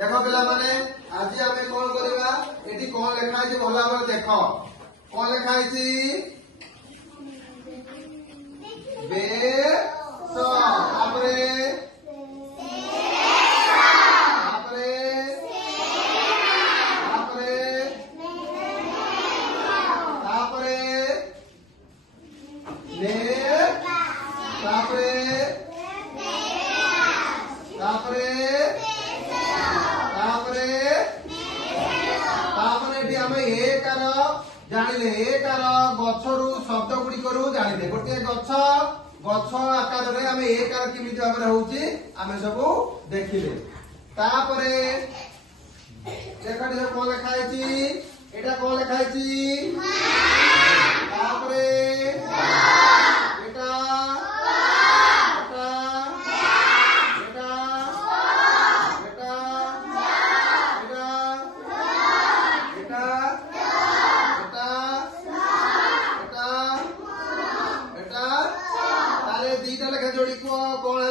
देख पिला माने आज आम कौन करवा ये कौन लिखाई भल भाव देख कौन लिखाई बेस जानिले एकार गछरु शब्द गुडी करू जानिले गोटे गछ गछ आकार रे आमे एकार किमिति भाबरे होउची आमे सब देखिले तापरे देखा दिस कोन लिखाई छी एटा कोन लिखाई छी तापरे एटा जोड़ी को कौन है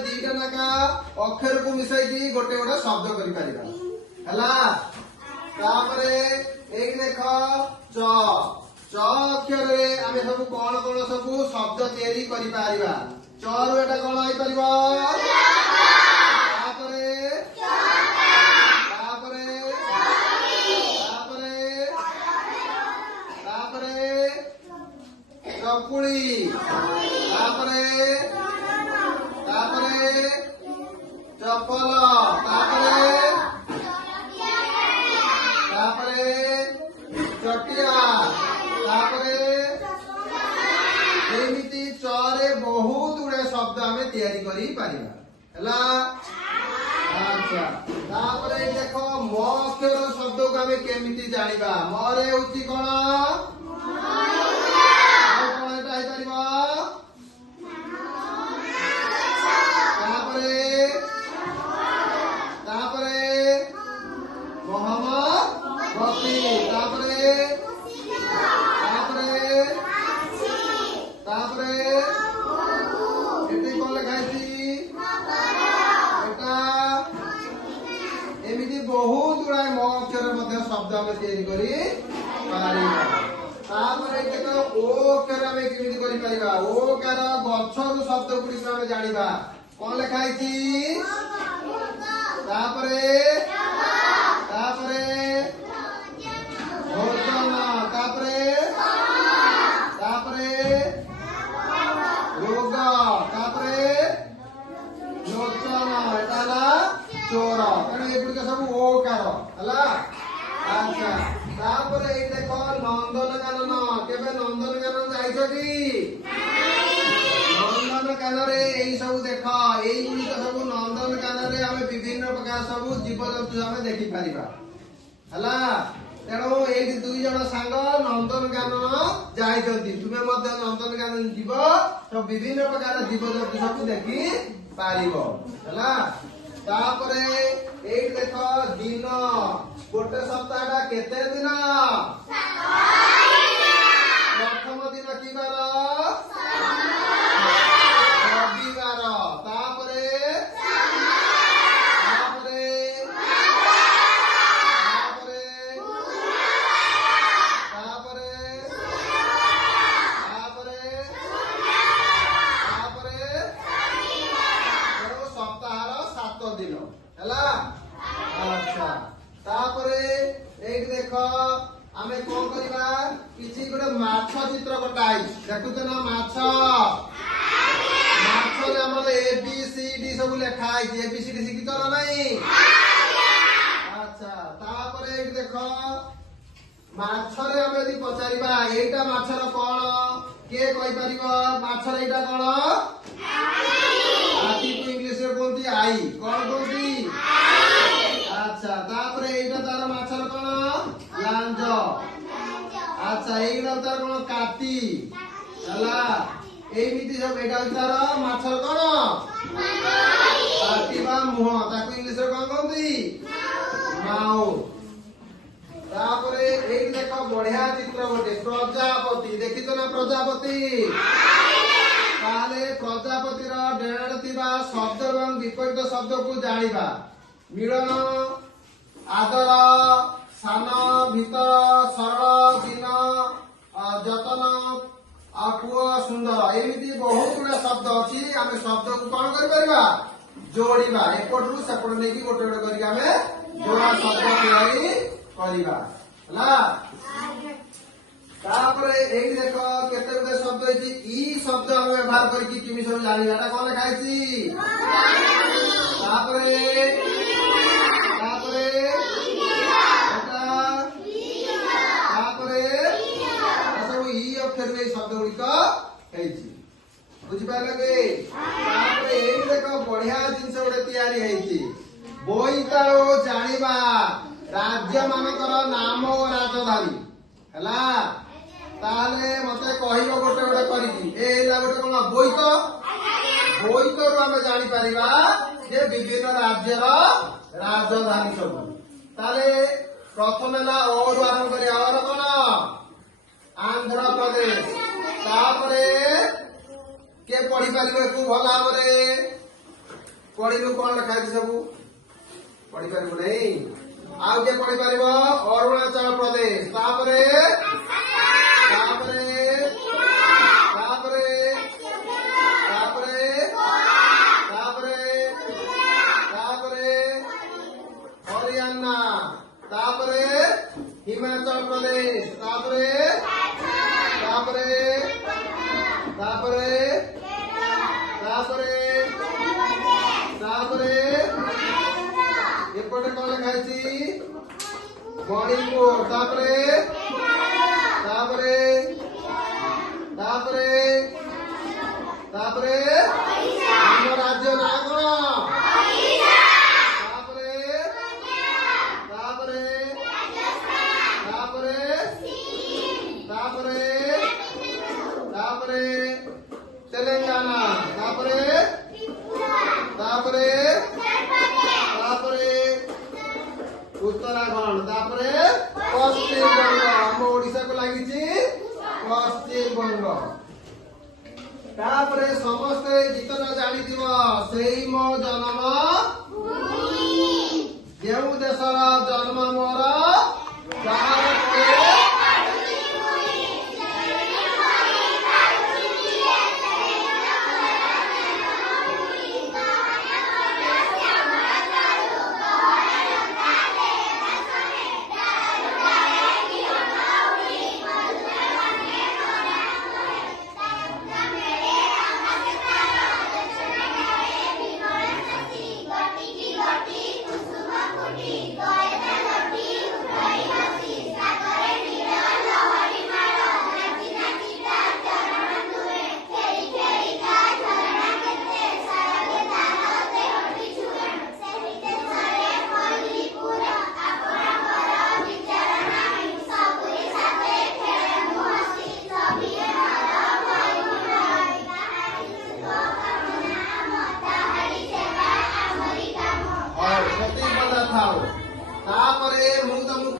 दीटा नाका अक्षर को मिसाई गोटे गोटे शब्द करि परिबा हला तापरे एक देख च अक्षर रे आमे सब कोन कोन सब शब्द तैयारी करि परिबा च रु एटा कोन होई परिबा चकुड़ी तापरे चपल तापरे चटिया तापरे एमिति चरे बहुत गुड़े शब्द आमे तैयारी करि परिबा हला अच्छा तापरे देखो म अक्षर शब्द को आमे केमिति जानिबा म रे होची कोन बहुत गुड़ा म अक्षर शब्द आम तैयारी देख ओकार आम केमी कर ओकार गछर शब्द गुड़िक आम जाना कौन लिखाई भोजन रोग लोचन एटा चोर तेणु एगुड़िक सब ओकार है अच्छा तापर ये देख नंदनकानन केबे नंदनकानन जाइछथि नंदनकानन रे एई सब देख एई गुड़िक सब नंदनकानन रे आमे विभिन्न प्रकार सब जीव जंतु आमे देखि परिबा हला तेणु एई दुई जण सांग नंदनकानन जाइछथि तुमे मध्ये नंदनकानन जीव तो विभिन्न प्रकार जीव जंतु सब देखि पारिबो हला तापरे एक देख दिन गोटे सप्ताह केते दिन प्रथम दिन कि बार रविवार तापरे सप्ताह 7 दिन है अच्छा तापरे एक देख आमे कौन करबा किछि गोटे माछ चित्र कटाई देखुत ना माछ रे हमर ए बी सी डी सब लिखाई ए बी सी डी सिखि तो नहीं अच्छा तापरे एक देख माछ रे हम यदि पचारिबा एटा माछर कोन के कहि परिबो माछर एटा कोन हाथी को इंग्लिश रे कोनती आई कोन कोनती अच्छा तापरे एटा तार माछर कोन लांज अच्छा एटा तार कोन काटी हला एमिति सब एटा तार माछर कोन काटी बा मुह ताको इंग्लिश रे कोन कोनती माउ तापरे बढ़िया चित्र गोटे प्रजापति देखी तो ना प्रजापति ताले प्रजापति डेण थिबा शब्द एवं विपरीत शब्द को जानिबा मिलन आदर सान भीतर सरल दिन जतन पुओ सुंदर एमती बहुत गुड़ा शब्द अच्छी आम शब्द को कौन कर जोड़िबा एपटू सेपट नहीं गोटे गोटे करके आम जोड़ा शब्द तैयारी करवा तापरे एक देख केते गुडे शब्द है ई शब्द हम व्यवहार करके किमी सब जानिबाटा कोन लिखा है तापरे तापरे तापरे सब ई अक्षर में शब्द गुड़िक है बुझी पाइल के तापरे एक देख बढ़िया जिनस गोटे तैयारी है बोईताल जानिबा राज्य मानकर नाम और राजधानी हैला ताले मते कहिबो गोटे गोटे करिकी एला गोटे कोन बोईत बोईत रो हम जानि परिबा जे विभिन्न राज्यर राजधानी सब ताले प्रथम ला और आरंभ करी और कोन आंध्र प्रदेश तापरे के पढ़ी परिबो तू भला हमरे पढ़िलु कोन लिखा है सब पढ़ी परिबो नहीं आउ के पढ़ी पार अरुणाचल प्रदेश तापरे तापरे तापरे तापरे तापरे तापरे हरियाणा तापरे हिमाचल प्रदेश तापरे तापरे तापरे तापरे तापरे एपटे कौन लिखा है मणिपुर तापरे तापरे तापरे तापरे हम राज्य ना कौन तापरे तापरे तापरे तापरे तापरे तेलंगाना तापरे तापरे तापरे उत्तराखंड तापरे पश्चिम बंग हम ओडिशा को लगी पश्चिम बंग तापरे समस्ते गीत न जानी सेई मो जन्म जो देशर जन्म